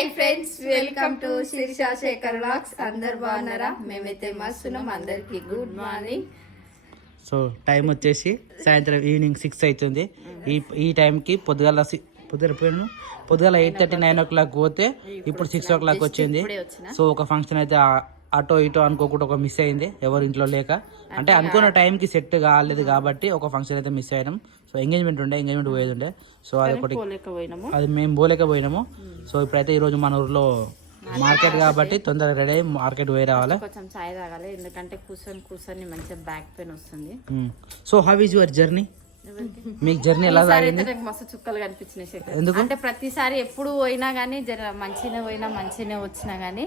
Hi friends, welcome to Shirisha Shekhar vlogs. అందరు బాగున్నారా? మేమైతే మస్తున్నాం. అందరికి గుడ్ మార్నింగ్. సో టైం వచ్చేసి సాయంత్రం ఈవినింగ్ 6 అవుతుంది. ఈ టైంకి పొద్దుగాల 8:30 9 o'clock పోతే ఇప్పుడు 6 o'clock వచ్చింది. సో ఒక ఫంక్షన్ అయితే అటో ఇటో అనుకోకుండా ఒక మిస్ అయింది, ఎవరు ఇంట్లో లేక. అంటే అనుకున్న టైంకి సెట్ కాలేదు కాబట్టి ఒక ఫంక్షన్ అయితే మిస్ అయినాం. సో ఎంగేజ్మెంట్ పోయేది ఉండే. సో అదొకటి, అది మేము పోలేకపోయినాము. సో ఇప్పుడైతే ఈరోజు మన ఊర్లో మార్కెట్ కాబట్టి తొందరగా రెడీ అయ్యి మార్కెట్ పోయి రావాలి. కొంచెం చాయ్ తాగాలి, ఎందుకంటే కూర్చొని మంచిగా బ్యాక్ పెయిన్ వస్తుంది. So how is your journey? మీకు జర్నీ ఎలా సాగింది? మస్తు చుక్కలు కనిపించినాయి. ఎందుకు అంటే ప్రతిసారి ఎప్పుడు పోయినా గానీ మంచిగానే వచ్చినా గానీ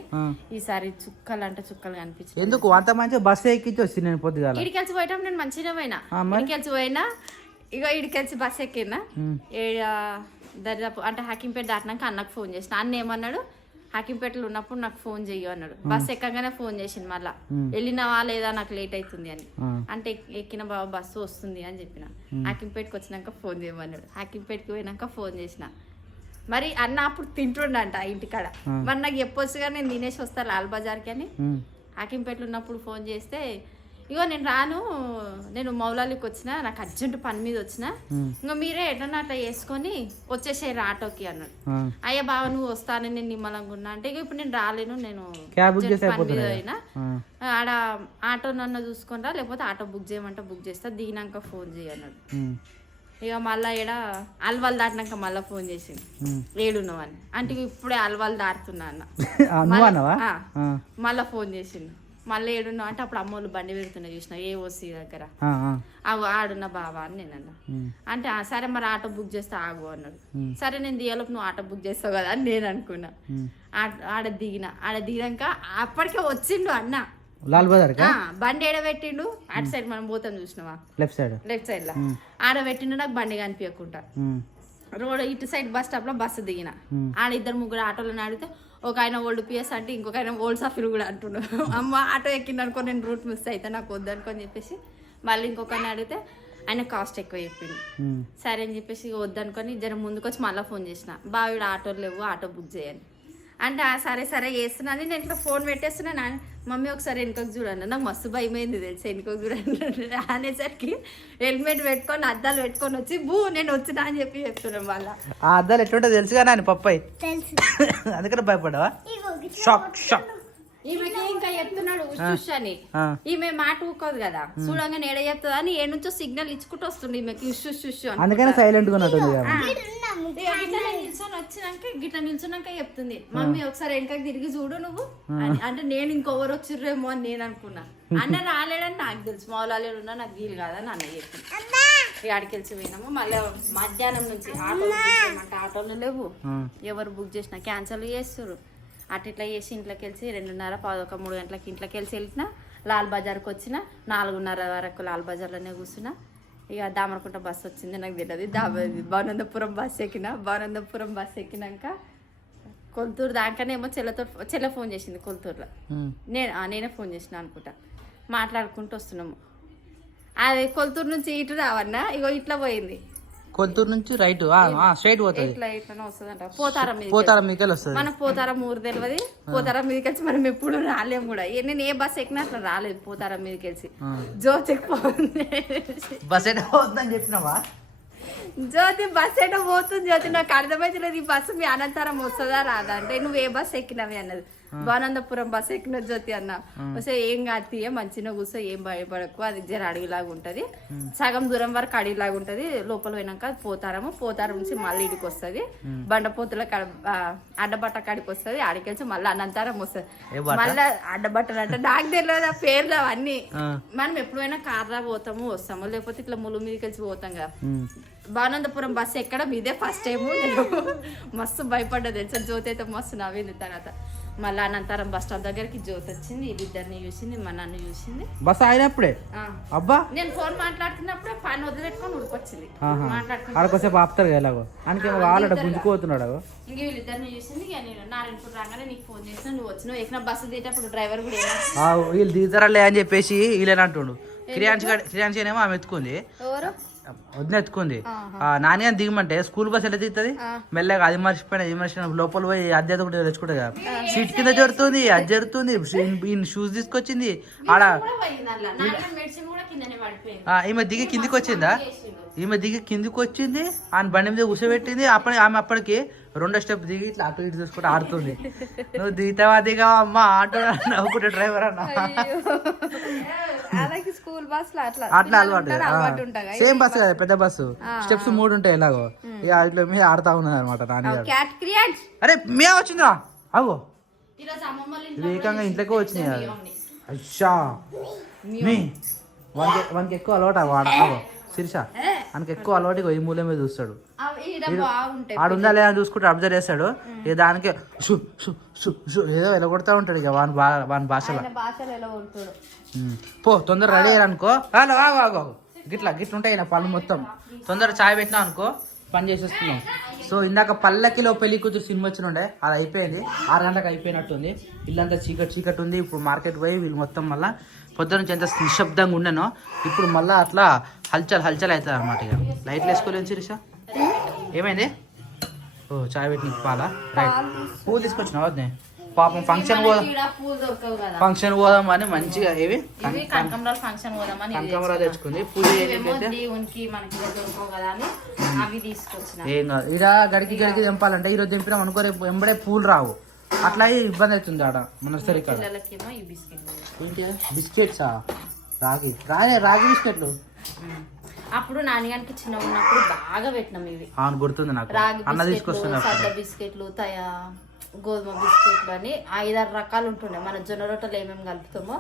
ఈసారి చుక్కలు కనిపించింది. ఎందుకు అంత మంచిగా బస్సు ఎక్కించి వచ్చింది? నేను పొద్దుగాల ఇడికెళ్ళి పోయటం నేను మంచిగా పోయినా ఇగో ఇడికెళ్ళి బస్సు ఎక్కినా దరిదాపు అంటే హకీంపేట దాటినాక అన్నకు ఫోన్ చేసిన. అన్న ఏమన్నాడు, హకీంపేటలో ఉన్నప్పుడు నాకు ఫోన్ చెయ్యి అన్నాడు. బస్సు ఎక్కగానే ఫోన్ చేసింది, మళ్ళా వెళ్ళినవా లేదా నాకు లేట్ అవుతుంది అని. అంటే ఎక్కిన బాబా బస్సు వస్తుంది అని చెప్పిన. హకీంపేటకి వచ్చినాక ఫోన్ చేయమన్నాడు. హకీంపేటకి పోయినాక ఫోన్ చేసిన. మరి అన్న అప్పుడు తింటుండంట ఇంటికాడ. మరి నాకు చెప్పొచ్చుగా, నేను తినేసి వస్తా లాల్ బజార్కి అని. హకీంపేటలో ఉన్నప్పుడు ఫోన్ చేస్తే, ఇగో నేను రాను, నేను మౌలాలికి వచ్చిన, నాకు అర్జెంట్ పని మీద వచ్చిన, ఇంకా మీరే ఎటన్నా అట్లా వేసుకొని వచ్చేసేరు ఆటోకి అన్నాడు. అయ్యా బావ నువ్వు వస్తానని నేను నిమ్మలంగా ఉన్నా అంటే, ఇక ఇప్పుడు నేను రాలేను, నేను పని మీద అయినా ఆడ ఆటో నన్ను చూసుకొని రా, లేకపోతే ఆటో బుక్ చేయమంటే బుక్ చేస్తా, దిగినాక ఫోన్ చేయన్నాడు. ఇక మళ్ళా ఈడ అల్వాల్ దాటినాక మళ్ళీ ఫోన్ చేసింది, ఏడున్నావని. అంటే ఇప్పుడే అల్వాల్ దాటుతున్నా అన్న. మళ్ళా ఫోన్ చేసిండు, మళ్ళీ ఏడున్నావు అంటే అప్పుడు అమ్మోళ్ళు బండి పెడుతున్నా చూసిన ఏఓసి దగ్గర, అవి ఆడున్న బావా అని నేను అన్నా. అంటే సరే మరి ఆటో బుక్ చేస్తే ఆగు అన్నాడు. సరే నేను దిగలోపు నువ్వు ఆటో బుక్ చేస్తావు కదా అని నేను అనుకున్నా. ఆడ దిగినాక అప్పటికే వచ్చిండు అన్న లాల్ బజార్. బండి ఏడబెట్టిండు, అటు సైడ్ మనం పోతాం చూసినావా, లెఫ్ట్ సైడ్ లా ఆడబెట్టిండు. నాకు బండి కనిపించకుండా రోడ్ ఇటు సైడ్ బస్ స్టాప్ లో బస్సు దిగిన. ఆడ 2-3 ఆటోలను అడిగితే ఒక ఆయన ఓల్డ్ పిఎస్ అంటే ఇంకొక ఆయన ఓల్డ్ సఫీర్ కూడా అంటున్నాడు. అమ్మ ఆటో ఎక్కింది అనుకో, నేను రూట్ మిస్ అయితే నాకు వద్దనుకోని చెప్పేసి మళ్ళీ ఇంకొకరిని అడిగితే ఆయన కాస్ట్ ఎక్కువ చెప్పింది. సరే అని చెప్పేసి వద్దనుకొని జర ముందుకు వచ్చి మళ్ళీ ఫోన్ చేసిన, బావిడ ఆటోలు లేవు ఆటో బుక్ చేయని అంటే సరే చేస్తున్నా. నేను ఇట్లా ఫోన్ పెట్టేస్తున్నా. మమ్మీ ఒకసారి వెనుకకు చూడండి, నాకు మస్తు భయమైంది తెలుసు. వెనుకకు చూడండి అనేసరికి హెల్మెట్ పెట్టుకొని అద్దాలు పెట్టుకొని వచ్చి నేను వచ్చినా అని చెప్తున్నాను. వాళ్ళ ఆ అద్దాలు ఎట్లుంటో తెలుసు కదా అని పప్పాయి, అందుకని భయపడవా? ఈమెకి ఇంకా చెప్తున్నాడు ఉష్ అని. ఈమె మాట ఊకోదు కదా, చూడంగా నేడ చెప్తుందా అని ఏ నుంచో సిగ్నల్ ఇచ్చుకుంటూ వస్తుంది ఈమెకి ఉష్ అని. అందుకని సైలెంట్ గా వచ్చినాక గిట్లా నిల్చున్నాక చెప్తుంది, మమ్మీ ఒకసారి వెనకకి తిరిగి చూడు నువ్వు అంటే. నేను ఇంకొవరు వచ్చిర్రేమో అని నేను అనుకున్నా. అన్న రాలేడని నాకు తెలుసు, మౌలాలేడు ఉన్నా నాకు వీలు కాదని అన్న చెప్పింది. ఆడికెళ్ళి పోయినాము. మళ్ళీ మధ్యాహ్నం నుంచి ఆటోలు లేవు, ఎవరు బుక్ చేసినా క్యాన్సిల్ చేస్తారు. అటు ఇట్లా చేసి ఇంట్లోకి వెళ్ళి 2:30 3 గంటలకి ఇంట్లోకి వెళ్ళిన. లాల్ బజార్కి వచ్చిన 4:30 వరకు లాల్ బజార్లోనే కూర్చున్నా. ఇక దామరకుంట బస్సు వచ్చింది, నాకు తెలియదు. బానందపురం బస్సు ఎక్కినాక కొల్తూరు దాకానేమో చెల్ల ఫోన్ చేసింది కొల్తూరులో. నేనే ఫోన్ చేసిన అనుకుంటా. మాట్లాడుకుంటూ వస్తున్నాము. అది కొల్తూరు నుంచి ఇటు రావన్నా, ఇగో ఇట్లా పోయింది. కొల్తూరు నుంచి రైట్ స్ట్రైట్ పోతుంది, ఇట్లానే వస్తుందంట. పోతారం మీదకి వస్తుంది. మన పోతారం ఊరు తెలియదు. పోతారం మీదకి వచ్చి మనం ఎప్పుడు రాలేము కూడా. నేను ఏ బస్ ఎక్కినా అట్లా రాలేదు. పోతారం మీదకి వెళ్ళి జ్యోతి బస్ ఎట పోతుందని చెప్పినావా? జ్యోతి బస్ ఎటో పోతుంది. జ్యోతి నాకు అర్థమైతలేదు, ఈ బస్సు మీ అనంతరం వస్తుందా రాదా అంటే. నువ్వు ఏ బస్సు ఎక్కినావి అన్నది. బానందపురం బస్ ఎక్కిన జ్యోతి అన్న. వస్తే ఏం కాదు తీయ, మంచిగా కూర్చో, ఏం భయపడకు, అది జర అడవిలాగా ఉంటది, సగం దూరం వరకు అడవిలాగా ఉంటది, లోపల పోయినాక పోతారం నుంచి మళ్ళీ ఇడికి వస్తుంది, బండపోతుల అడ్డబట్ట కాడికి వస్తుంది, ఆడికెళ్ళి మళ్ళీ అనంతరం వస్తుంది. మళ్ళీ అడ్డబట్టలు అంటే నాకు తెలియదు ఆ పేర్లు అవన్నీ. మనం ఎప్పుడైనా కార్లా పోతాము వస్తాము, లేకపోతే ఇట్లా ముళ్ళు మీదకి వెళ్ళి పోతాం కదా. బానందపురం బస్సు ఎక్కడం ఇదే ఫస్ట్ టైము. నేను మస్తు భయపడ్డా తెలుసా. జ్యోతి అయితే మస్తు నవ్వింది. తర్వాత మళ్ళీ అనంతరం బస్ స్టాప్ దగ్గరికి జ్యోతి వచ్చింది, వీళ్ళిద్దరిని చూసింది, మా నన్ను చూసింది. బస్ అయినప్పుడే అబ్బా నేను ఫోన్ మాట్లాడుతున్నప్పుడే పని వదిలిపెట్టుకొని ఉడికొచ్చింది. మాట్లాడుకోసేపు ఆపుతారు ఎలాగో అందుకే వాళ్ళ గుంజుకుపోతున్నాడు. ఇంక వీళ్ళిద్దరిని చూసింది. ఇక నేను నారాయణపూర్ రాగానే నీకు ఫోన్ చేసిన, నువ్వు వచ్చినావు. ఎక్కిన బస్సు దిగేటప్పుడు డ్రైవర్ కూడా వీళ్ళు దిగుతారలే అని చెప్పేసి వీళ్ళని అంటుండు. క్రియాంశ్ ఏమో ఆమె ఎత్తుకుంది. ఎవరు వదిన ఎత్తుకుంది నాని అని దిగమంటే స్కూల్ బస్ ఎలా దిగుతుంది మెల్లగా అది మర్చిపోయినా ఇది మర్చిపోయినా లోపల పోయి అద్దె కూడా తెచ్చుకుంటుంది కదా సీట్ కింద జరుగుతుంది అది జరుగుతుంది షూస్ తీసుకొచ్చింది ఆడ ఈమె దిగి కిందికి వచ్చిందా ఈమె దిగి కిందికి వచ్చింది ఆయన బండి మీద కూర్చోబెట్టింది ఆమె అప్పటికి 2వ స్టెప్ దిగి ఇట్లా అటు ఇటు చూసుకుంటూ ఆడుతుంది నువ్వు దిగుతావా దిగావా అమ్మ ఆటో నవ్వుకుంటే డ్రైవర్ అన్న అట్లా అలవాటు సేమ్ బస్సు కదా పెద్ద బస్సు స్టెప్స్ 3 ఉంటాయి ఎలాగో ఇక ఇట్లా మీద ఆడుతా ఉన్నది అనమాట నాన్నగారు అరే మే వచ్చిందిరా అగో ఏకంగా ఇంట్లోకి వచ్చినాయి అచ్చా మీ వానికి ఎక్కువ అలవాటు వాడ అగో శిరీష మనకి ఎక్కువ అలవాటు ఈ మూల మీద చూస్తాడు ఆడు ఉందా లేదా చూసుకుంటే అబ్జర్వ్ చేస్తాడు ఇక దానికి ఏదో వెళ్ళగొడతా ఉంటాడు ఇక వాని భాషలో పో తొందర రెడీ అయ్యారు అనుకో గిట్లా ఉంటాయి నా పళ్ళు మొత్తం తొందర చాయ్ పెట్టినా అనుకో పని చేసేస్తున్నాం. సో ఇందాక పల్లకిలో పెళ్లి కూతురు సినిమా వచ్చిన ఉండే అది అయిపోయింది 6 గంటలకు అయిపోయినట్టుంది. ఇల్లంతా చీకటి ఉంది. ఇప్పుడు మార్కెట్ పోయి వీళ్ళు మొత్తం మళ్ళీ పొద్దున నుంచి ఎంత నిశ్శబ్దంగా ఉండేనో ఇప్పుడు మళ్ళీ అట్లా హల్చల్ అవుతుంది అనమాట. ఇక లైట్లు వేసుకోలేదు శిరీష ఏమైంది? ఓ చాయ్ పెట్టి పాలా రైట్ పూలు తీసుకొచ్చినావు వద్దే పాపం ఫంక్షన్ పోదాం అని మంచిగా ఏవి కనకాంబరాలు తెచ్చుకుంది. పూజ ఏం కాదు ఇడ గడికి తెంపాలంటే ఈరోజు తెంపినాం అనుకో రేపు ఎంబడే పూలు రావు. అట్లా ఇబ్బంది అవుతుంది ఆడ మన సరే ఏంటి బిస్కెట్సా రాగి బిస్కెట్లు అప్పుడు నాన్నగారికి చిన్న ఉన్నప్పుడు బాగా పెట్టినాం ఇవి. అవును గుర్తుంది నాకు. అన్న తీసుకొస్తున్నా బిస్కెట్లు గోధుమ బిస్కెట్లు అని 5-6 రకాలు ఉంటుండే. మన జొన్న రొట్టెలు ఏమేమి కలుపుతామో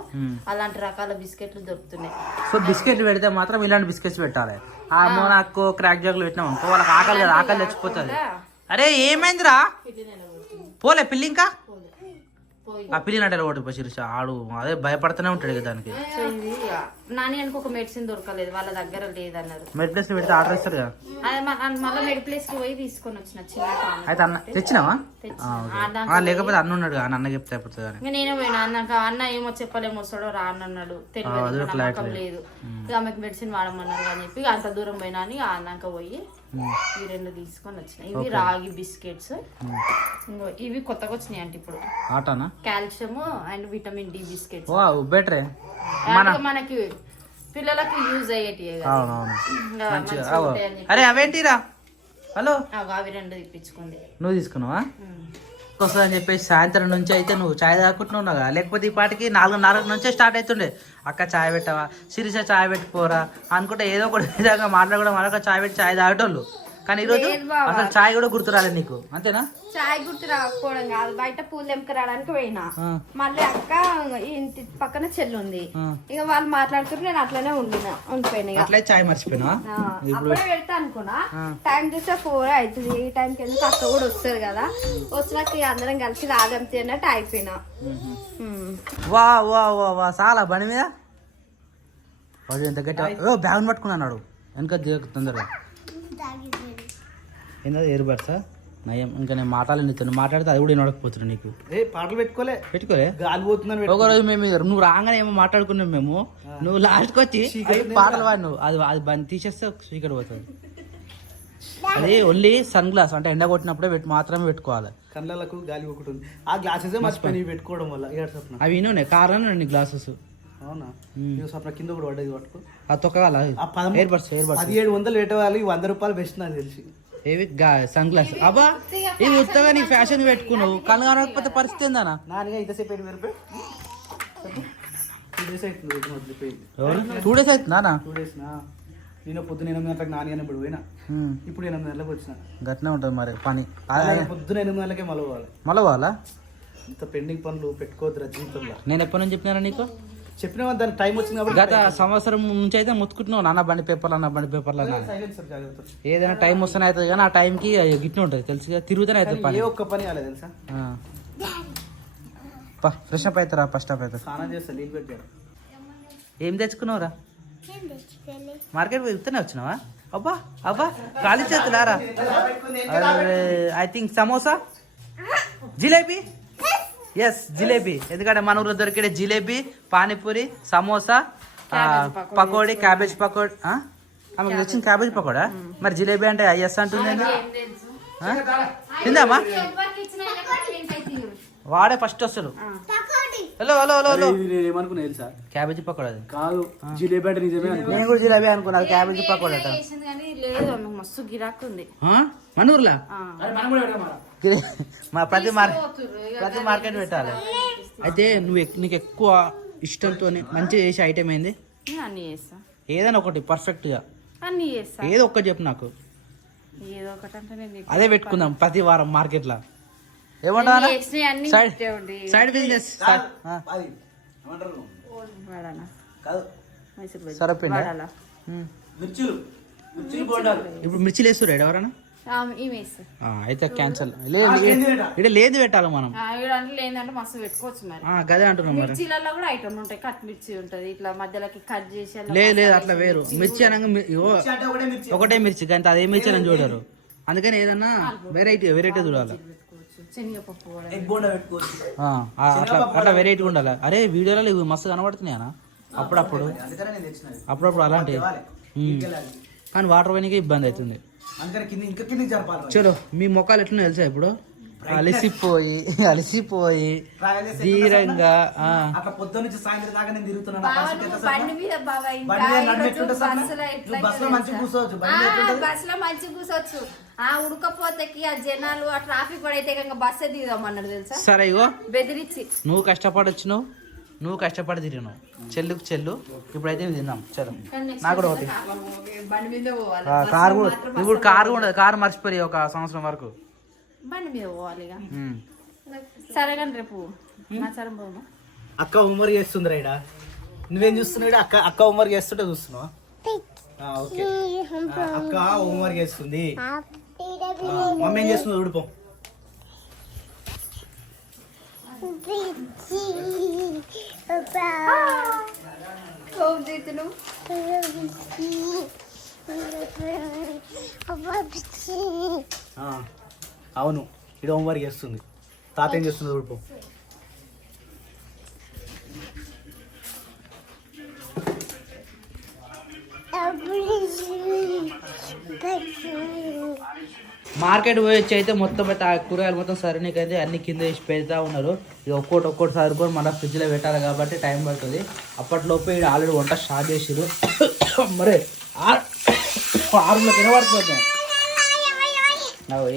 అలాంటి రకాల బిస్కెట్లు దొరుకుతున్నాయి. సో బిస్కెట్లు పెడితే మాత్రం ఇలాంటి బిస్కెట్స్ పెట్టాలి. ఆ మోనాకో క్రాక్ జాగ్లు పెట్టినాం అనుకో వాళ్ళకి ఆకలి తెచ్చిపోతుంది. అరే ఏమైందిరా పోలే పిల్లి ఇంకా ఆ పిల్లి నడలు ఓడిపో శిరీష ఆడు అదే భయపడుతూనే ఉంటాడు కదా దానికి. నాని అనుకో ఒక మెడిసిన్ దొరకలేదు వాళ్ళ దగ్గర లేదన్నారు. మెడిప్లేస్ పెడితే ఆర్డర్ ఇస్తారు కదా మళ్ళీ మెడిప్లేస్ కి పోయి తీసుకొని వచ్చిన చిన్న అయితే అన్న తెచ్చినావా? లేకపోతే అన్న ఉన్నాడు అన్న చెప్తే అయిపోతుంది కానీ నేనే పోయినా అన్నాక అన్న ఏమో చెప్పలేమో వస్తాడో రా అన్నాడు. తెలియదు లేదు ఆమెకు మెడిసిన్ వాడమన్నారు అని చెప్పి అంత దూరం పోయినా అని అన్నాక పోయి ఈ 2 తీసుకొని వచ్చినాయి. ఇవి రాగి బిస్కెట్స్. ఇవి కొత్తగా వచ్చినాయి అంటే ఇప్పుడు calcium and vitamin D biscuits. బెటరే మనకి పిల్లలకు యూజ్ అయ్యేటి. అరే అవేంటిరా హలో అవి 2 తెప్పించుకుంది. నువ్వు తీసుకున్నావా? వస్తుందని చెప్పేసి సాయంత్రం నుంచి అయితే నువ్వు చాయ్ తాగుకుంటున్నావు కదా. లేకపోతే ఈ పాటికి 4:30 నుంచే స్టార్ట్ అవుతుండే. అక్క చాయ్ పెట్టవా శిరీష చాయ్ పెట్టిపోరా అనుకుంటే ఏదో ఒకటి విధంగా మాట్లాడడం వాళ్ళక చాయ్ పెట్టి చాయ్ తాగేటోళ్ళు. కానీ ఈరోజు అసలు చాయ్ కూడా గుర్తు రాలేదు నీకు అంతేనా? చాయ్ గుర్తు రాకపోవడం కాదు, బయట పూలు తెంపకరాడానికి పోయినా. మళ్ళీ అక్క ఇంటి పక్కన చెల్లి ఉంది, ఇక వాళ్ళు మాట్లాడుతుంటే నేను అట్లనే ఉండిపోయినా. అట్లే చాయ్ మర్చిపోయినా అప్పుడే పెడతా అనుకున్నా. టైం చూస్తే 4 అవుతుంది. ఈ టైంకి ఎందుకు అక్క కూడా వస్తుంది కదా, వచ్చినాక అందరం కలిసి రాగంతి అన్నట్టు అయిపోయినా. వా వా వా వా చాలా బండి మీద ఎంత గట్టి బ్యాగ్ పట్టుకున్నాడు వెనక తొందరగా. ఏందో ఇయర్ బడ్సా నయం. ఇంకా నేను మాట్లాడితే అది కూడా నడకపోతున్నా నీకు. పాటలు పెట్టుకోలే గాలి పోతున్నాను. ఒకరోజు మేము నువ్వు రాగానే ఏమో మాట్లాడుకున్నాం మేము, నువ్వు లాస్ట్కి వచ్చి పాటలు పాడి నువ్వు అది బంద్ తీసేస్తే చీకటి పోతుంది. అది ఓన్లీ సన్ గ్లాస్ అంటే ఎండ కొట్టినప్పుడే మాత్రమే పెట్టుకోవాలి. కళ్ళకు గాలి ఒకటి ఉంది. ఆ గ్లాసెస్ మర్చిపోయి పెట్టుకోవడం వల్ల అవి ఇన్నోనే కారణం గ్లాసెస్. అవునా? కింద కూడా పడ్డది పట్టుకో. ఆ తొక్కగాల 1700 పెట్టవాలి. 100 రూపాయలు బెస్ట్ నాకు తెలిసి. ఏవి సన్ గ్లాస్ అబ్బా ఇవి ఉత్తగా నీ ఫ్యాషన్ పెట్టుకున్నావు, కళ్ళు కనకపోతే పరిస్థితి ఏందన్నా? నాన్నగా ఇంతసేపు 2 డేస్ అవుతుంది. 2 డేస్ అవుతుందా? 2 డేస్ నేను పొద్దున 8 గంటలకు నాని అన్నప్పుడు పోయినా, ఇప్పుడు 8 గంటలకు వచ్చిన. గట్నే ఉంటుంది మరి పని. పొద్దున 8 గంటలకే మలవాలా? ఇంత పెండింగ్ పనులు పెట్టుకోవద్దు జీవితంలో. నేను ఎప్పటి నుంచి చెప్పినా నీకు? చెప్పిన దానికి టైం వచ్చింది కాబట్టి. గత సంవత్సరం నుంచి అయితే ముత్తుకుంటున్నావు నాన్న బండి పేపర్లు ఏదైనా టైం వస్తేనే అవుతుంది కానీ ఆ టైంకి గిట్నే ఉంటుంది తెలుసు, తిరుగుతూనే అవుతుంది పని. ఏ ఒక్క పని కాలేదు తెలుసా? ఫ్రెష్ అప్ అవుతారా? ఫస్ట్ అప్ అవుతారు. స్నానం చేస్తా నీళ్ళు పెట్టారు. ఏం తెచ్చుకున్నావురా? మార్కెట్ వెళ్తూనే వచ్చినావా? అబ్బా అబ్బా ఖాళీ చేతులారా? I think samosa jalebi. Yes jalebi. ఎందుకంటే మన ఊళ్ళో దొరికే జిలేబీ, పానీపూరి, సమోసా, పకోడీ, క్యాబేజ్ పకోడీ. ఆమెకు తెచ్చిన క్యాబేజ్ పకోడా. మరి జిలేబీ అంటే ఐఎస్ అంటుంది. ఏం తెలుసు? తిందామా? ఎవరికి ఇచ్చినా ఎక్కడ తింటాయి తీరు. వాడే ఫస్ట్ వస్తాడు. హలో హలో హలో హలో నేను ఏమనుకున్నా తెలుసా? క్యాబేజీ పకోడా అది కాదు, జిలేబీ అంటే నిజమే అనుకున్నా. నేను కూడా జిలేబీ అనుకున్నాను. క్యాబేజీ పకోడా అట. చేసింది కానీ లేదు, ఆమెకు మస్తు గిరాకు ఉంది. మన ఊర్లా అరే మనం కూడా పెడదాం మరి. మా ప్రతి మార్కెట్ పెట్టాలి. అయితే నీకు ఎక్కువ ఇష్టంతో మంచిగా చేసే ఐటమ్ ఏంది? నేను అన్ని చేస్తా, ఏదైనా ఒకటి పర్ఫెక్ట్ గా అన్ని చేస్తా. ఏదో ఒక్కటి చెప్పు నాకు. ఏదో ఒకటి అంటే నేను అదే పెట్టుకుందాం ప్రతి వారం మార్కెట్ లా. ఏమంటా అన్ని సైడ్ బిజినెస్ అది ఏమంటారు? వాడానా కాదు, మైసూర్ సరపిండి. వాడాలా మిర్చిలు బోండాలు. ఇప్పుడు మిర్చిలు వేస్తురు ఎవరన్నా? ఇవి వేస్తా. అయితే క్యాన్సల్. ఇక్కడ లేదు పెట్టాలి మనం. అంటే లేదంటే మస్తు పెట్టుకోవచ్చు మరి. గదే అంటున్నాం మరి. మిర్చిలలో కూడా ఐటమ్ ఉంటాయి. కట్ మిర్చి ఉంటది, ఇట్లా మధ్యలోకి కట్ చేసి అలా లేదు అట్లా వేరు. మిర్చి అనగా అంటే ఒకటే మిర్చి. ఒకటే మిర్చి కానీ అదే మిర్చి అని చూడరు. అందుకని ఏదన్నా వెరైటీ చూడాలి. పెట్టుకోవచ్చు, శనగపప్పు కూడా. ఎగ్ బోండా పెట్టుకోవచ్చు. అట్లా వెరైటీగా ఉండాలి. అరే వీడియోలలో ఇవి మస్తు కనబడుతున్నాయనా అప్పుడప్పుడు. అందుకనే నేను తెచ్చినది. అప్పుడప్పుడు అలాంటివి. కానీ వాటర్ పోయినకే ఇబ్బంది అవుతుంది. అందుకని ఇంకా కిందికి జరపాలి. చలో మీ మొక్కలు ఎట్లా తెలుసా? ఇప్పుడు అలసిపోయి ధీరంగా అట్లా పొద్దు నుంచి సాయంత్రం దాకా నేను తిరుగుతున్నాను. బండి మీద బాగా బస్ లో మంచిగా కూర్చోవచ్చు. బస్ లో మంచిగా కూర్చోవచ్చు. ఆ ఉడకపోతేకి ఆ జనాలు ఆ ట్రాఫిక్ పడైతే ఇంకా బస్సే దిగుదాం అన్నాడు తెలుసా. సరే ఇగో బెదిరించి నువ్వు కష్టపడొచ్చు, నువ్వు కష్టపడి తిరిగినావు. చెల్లుకు చెల్లు. ఇప్పుడైతే తిందాం. చలో నాకు కూడా ఒకటి. బండి మీద పోవాలి. కారు కూడా ఇప్పుడు కారు కూడా ఉండదు. కారు మర్చిపోయి ఒక సంవత్సరం వరకు బండి మీద పోవాలి. సరే కానీ రేపు సరం పోమా. అక్క హోంవర్క్ చేస్తుంది రైడా. నువ్వేం చూస్తున్నాడు? అక్క హోంవర్క్ చేస్తుంటే చూస్తున్నావా? ఓకే, అక్క హోంవర్క్ చేస్తుంది. మమ్మీ ఏం చేస్తుంది ఊడిపో. అవును, ఇది హోంవర్క్ చేస్తుంది. తాత ఏం చేస్తుంది ఊడిపో. మార్కెట్ పోయి వచ్చి అయితే మొత్తం అయితే ఆ కూరగాయలు మొత్తం సరినీకైతే అన్ని కింద వేసి పెడతా ఉన్నారు. ఇక ఒక్కోటి సరుకొని మళ్ళీ ఫ్రిడ్జ్లో పెట్టాలి కాబట్టి టైం పడుతుంది. అప్పట్లోపు ఇక్కడ ఆల్రెడీ వంట స్టార్ట్ చేసిరు. మరి 6 వినబడుతుంది.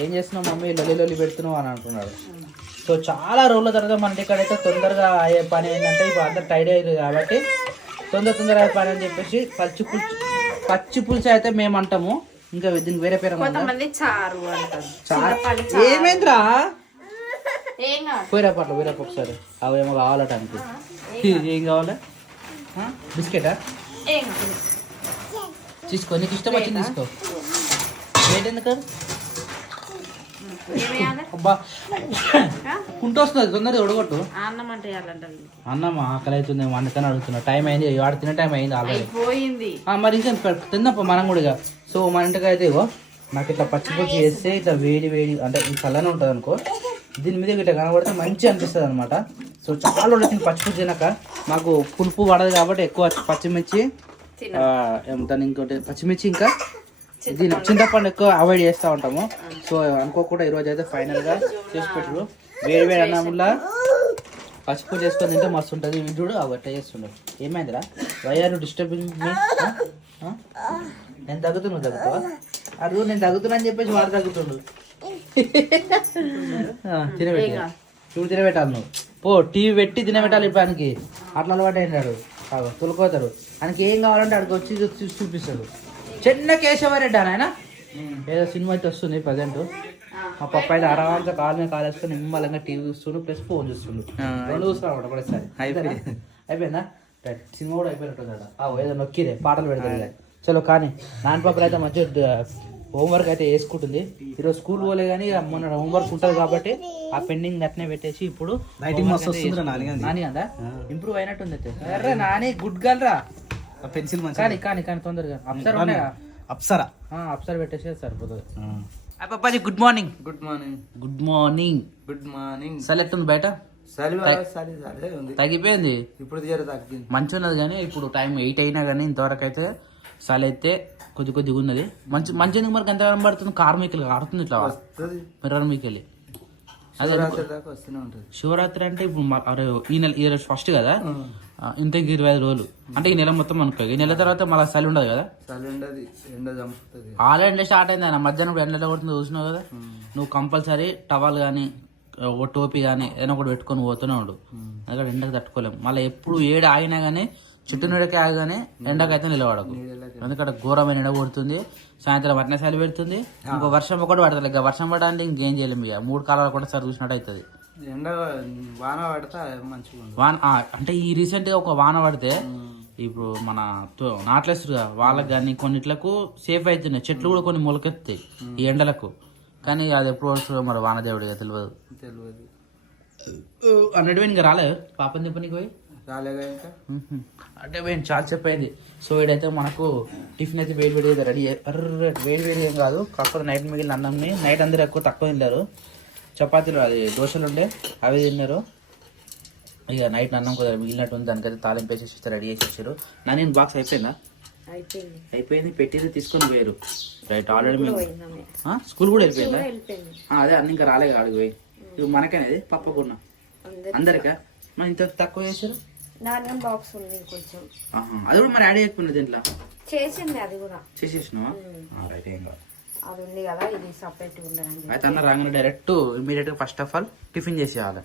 ఏం చేస్తున్నావు మమ్మీ, లొల్లి పెడుతున్నావు అని అంటున్నాడు. సో చాలా రోజుల తర్వాత మన ఇక్కడైతే తొందరగా అయ్యే పని ఏంటంటే ఇప్పుడు అందరు టైడ్ అయ్యారు కాబట్టి తొందరగా అయ్యే పని అని చెప్పేసి పచ్చి పులుసు అయితే మేము అంటాము. ఇంకా దీనికి వేరే పేరు చారు. ఏమైందిరా? వేరే ఒకసారి అవి ఏమో కావాలట అంతే. ఏం కావాలి? బిస్కెటా? తీసుకో, నీకు ఇష్టం వచ్చింది తీసుకో. రేట్ ఎందుకు? అబ్బా కుంటూ వస్తుంది తొందరగా ఉడగొట్టు. అన్నం ఆకలి అవుతుంది అందుకని అడుగుతున్నా. టైం అయింది, వాడు తినే టైం అయింది ఆల్రెడీ. మరి ఇంకా తిందాం మనం కూడా. సో మన ఇంటికి అయితే ఇగో నాకు ఇట్లా పచ్చిపుచ్చి చేస్తే ఇట్లా వేడి అంటే చల్లనే ఉంటుంది అనుకో. దీని మీద ఇట్లా కనబడితే మంచిగా అనిపిస్తుంది అనమాట. సో చాలా రోజులు పచ్చిపుచ్చి తినక నాకు పులుపు పడదు కాబట్టి ఎక్కువ పచ్చిమిర్చి దాన్ని ఇంకోటి పచ్చిమిర్చి ఇంకా దీని చింతపండు ఎక్కువ అవాయిడ్ చేస్తూ ఉంటాము. సో అనుకోకుండా ఈరోజు అయితే ఫైనల్గా చేసి పెట్టరు. వేడి అన్నంలా పచ్చిపుచ్చి చేసుకొని తింటే మస్తు ఉంటుంది. చూడు అట్లా చేస్తుండవు. ఏమైందిరా? Why are you disturbing me? నేను తగ్గుతున్నావు తగ్గుతావా? అడుగు నేను తగ్గుతున్నా అని చెప్పేసి వాడు తగ్గుతుండు. తినబెట్టి ఇప్పుడు తినబెట్టాలి నువ్వు. పో టీవీ పెట్టి తినబెట్టాలి. ఇప్పుడు ఆయనకి అట్లా అలవాటు అయినాడు. తొలుకోతాడు. ఆయనకి ఏం కావాలంటే అక్కడికి వచ్చి చూపిస్తాడు. చిన్న కేశవరెడ్డి అని ఆయన ఏదో సినిమా అయితే వస్తుంది ప్రజెంట్. మా పప్పు అయితే ఆరాంగా కాలు మీద కాలేసుకొని నిమ్మలంగా టీవీ చూస్తుండు ప్లస్ ఫోన్ చూస్తుండు. రెండు చూస్తున్నాడు ఒకటేసారి. అయిపోయిందా? సినిమా కూడా అయిపోయినట్టుందట. ఏదో నొక్కిదే పాటలు పెడతారు. చలో కానీ నాన్న పాపలు అయితే మంచిగా హోంవర్క్ అయితే వేసుకుంటుంది. ఈరోజు స్కూల్ పోలే కానీ మొన్న హోంవర్క్ ఉంటుంది కాబట్టి ఆ పెండింగ్ అట్నే పెట్టేసి ఇప్పుడు నాని కదా ఇంప్రూవ్ అయినట్టుంది. అయితే నాని గుడ్ గర్ల్ రా. పెన్సిల్ కానీ తొందరగా అప్సర్ పెట్టేసి సరిపోతుంది. Papaji good morning. చలి ఎట్టుంది బయట? తగ్గిపోయింది. ఇప్పుడు మంచిగా ఉన్నది కానీ ఇప్పుడు టైం 8 అయినా కానీ ఇంతవరకు అయితే చలి అయితే కొద్దిగా ఉన్నది. మంచి మంచి ఎందుకు మరి ఎంత కనబడుతుంది? కార్మికులు ఆడుతుంది ఇట్లా మిర్రర్ మీకెళ్ళి. అదే శివరాత్రి అంటే ఇప్పుడు అరే ఈ నెల ఫస్ట్ కదా, ఇంతకు 25 రోజులు అంటే ఈ నెల మొత్తం అనుకో. ఈ నెల తర్వాత మళ్ళీ చలి ఉండదు కదా, ఆల్రెడీ ఎండ స్టార్ట్ అయింది అన్న. మధ్యాహ్నం ఎండలో కొడుతుంది చూసినావు కదా. నువ్వు కంపల్సరీ టవల్ కానీ ఓ టోపీ కానీ ఏదైనా ఒకటి పెట్టుకొని పోతూనే ఉండు, ఎందుకంటే ఎండకు తట్టుకోలేము. మళ్ళీ ఎప్పుడు ఏడు ఆగినా కానీ చుట్టూ నీడకి ఆగగానే ఎండకైతే నిలబడకు, ఎందుకంటే ఘోరమైన ఎండ కొడుతుంది. సాయంత్రం అట్నే చలి పెడుతుంది. ఇంకో వర్షం ఒకటి పడుతుంది. ఇక వర్షం పడడానికి ఇంకేం చేయలేము. ఇక 3 కాలాలు కూడా సరి చూసినట్టు అవుతుంది. వాన అంటే ఈ రీసెంట్ గా ఒక వాన పడితే ఇప్పుడు మన నాట్లేస్తారు వాళ్ళకి కానీ కొన్నిట్లకు సేఫ్ అవుతున్నాయి. చెట్లు కూడా కొన్ని మొలకెత్తాయి ఈ ఎండలకు. కానీ అది ఎప్పుడు వస్తుందో మరి వానదేవుడిగా తెలియదు. అన్నట్టు ఇంకా రాలేదు పాపం చెప్పనీకి పోయి అంటే మేము చాలా చెప్పేది. సో ఇదైతే మనకు టిఫిన్ అయితే వేడి వేడి రెడీ వేడి ఏం కాదు, కాకపోతే నైట్ మిగిలిన అన్నంని నైట్ అందరూ ఎక్కువ తక్కువ తిన్నారు. చపాతీలు అది దోశలు ఉండే అవి తిన్నారు. ఇక నైట్ అన్నం కొద్దిగా మిగిలినట్టు ఉంది, దానికైతే తాలింపు వేసేసి రెడీ చేసి వచ్చారు. నేను బాక్స్ అయిపోయిందా? అయిపోయింది. పెట్టింది తీసుకొని పోయారు. రైట్ ఆల్రెడీ మేము స్కూల్ కూడా వెళ్ళిపోయిందా? అదే అన్ని ఇంకా రాలేదు ఆడికి పోయి. ఇవి మనకనేది పప్పకున్న అందరికా మరి ఇంత తక్కువ చేశారు. బాక్స్ ఉంది కొంచెం, అది కూడా మరి యాడ్ చేయకపోయినా దీంట్లో చేసింది, అది కూడా చేసేసినావా? రైట్ ఏం కాదు, అది ఉంది కదా, ఇది సపరేట్ ఉండడానికి. అయితే అన్న రాగానే డైరెక్ట్ ఇమీడియట్ గా ఫస్ట్ ఆఫ్ ఆల్ టిఫిన్ చేసేయాలి.